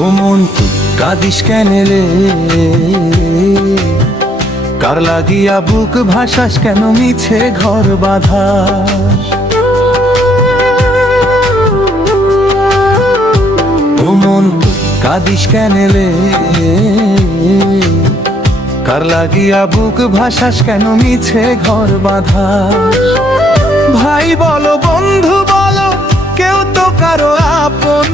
ও মন তুই কাঁদিস কেন রে, কার লাগিয়া বুক ভাসাস কেন মিছে ঘর বাঁধা। ও মন তুই কাঁদিস কেন রে, কার লাগিয়া বুক ভাসাস কেন মিছে ঘর বাঁধা। ভাই বলো বন্ধু বলো কেউ তো কারো আপন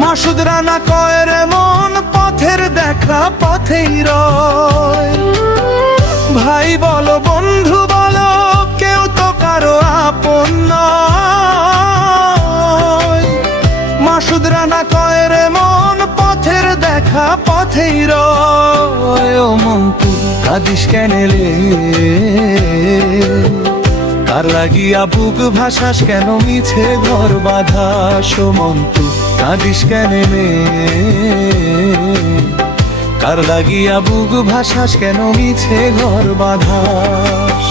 মাসুদ রানা কয় রে মন পথের দেখা পথেই রয়। ভাই বলো বন্ধু বলো কেউ তো কারো আপন মাসুদ রানা কয় রে মন পথের দেখা পথেই রয়। ও মন তুই কাঁদিস কেন রে, কার লাগিয়া বুক ভাসাস কেন মিছে ঘর বাঁধাস। ও মন তুই কাঁদিস কেন রে, কার লাগিয়া বুক ভাসাস কেন মিছে ঘর বাঁধাস।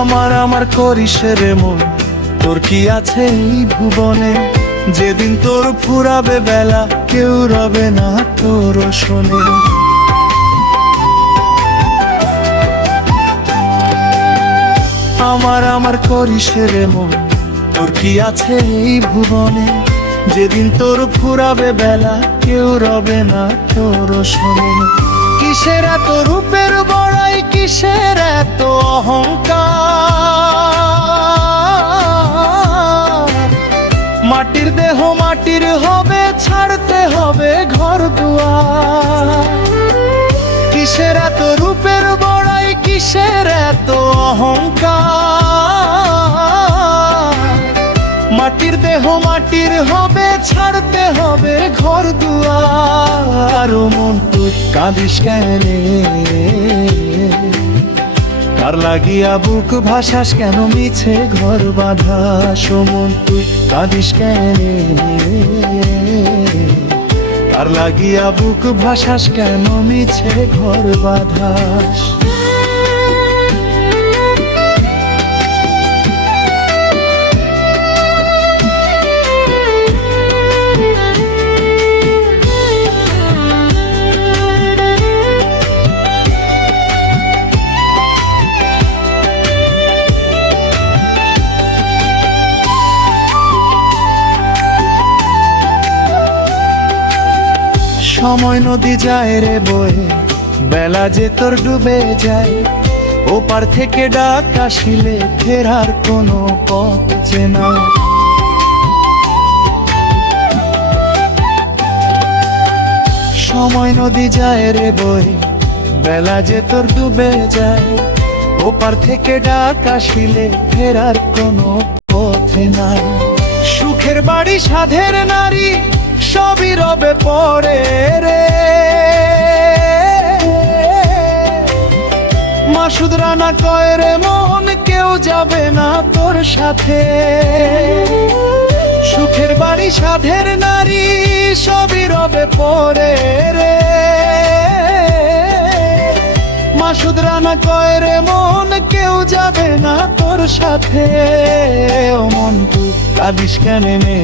আমার আমার করিস রে মন, তোর কি আছে এই ভুবনে, যেদিন তোর ফুরাবে বেলা কেউ রবে না তোর শোনে। আমার আমার করিস রে মন, তোর কি আছে এই ভুবনে, যেদিন তোর ফুরাবে বেলা কেউ রবে না তোর শোনে। কিসের এত রূপের বড়াই, কিসের এত অহংকার, মাটির দেহ মাটির হবে ছাড়তে হবে ঘর দুয়ার। কিসের এত রূপের বড়াই, কিসের এত অহংকার, মাটির দেহ মাটির হবে ছাড়তে হবে ঘর দুয়ার। ও মন তুই কাঁদিস কেন রে, কার লাগিয়া বুক ভাসাস কেন মিছে ঘর বাঁধাস। ও মন তুই কাঁদিস কেন রে, কার লাগিয়া বুক ভাসাস কেন মিছে ঘর বাঁধাস। সময় নদী যায় রে বয়ে, বেলা যে তোর ডুবে যায়, ওপার থেকে ডাক আসিলে ফেরার কোনো পথ চেনা। সময় নদী যায় রে বয়ে, বেলা যে তোর ডুবে যায়, ওপার থেকে ডাক আসিলে ফেরার কোনো পথ নাই। সুখের বাড়ি সাধের নারী সবই রবে পরে রে, মাসুদ রানা কয় রে মন কেউ যাবে না তোর সাথে। সুখের বাড়ি সাধের নারী সবই রবে পরে রে, মাসুদ রানা কয় রে মন কেউ যাবে না তোর সাথে। ও মন তুই কাঁদিস কেন রে,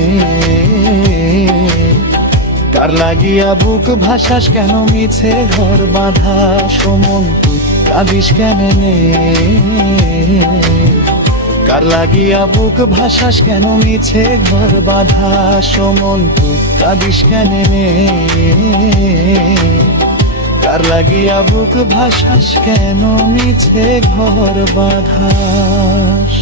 কার লাগিয়া বুক ভাসাস কেন মিছে ঘর বাঁধাস। ও মন তুই কাঁদিস কেন রে, কার লাগিয়া বুক ভাসাস কেন মিছে ঘর বাঁধাস। ও মন তুই কাঁদিস কেন রে, কার লাগিয়া বুক ভাসাস কেন মিছে ঘর বাঁধাস।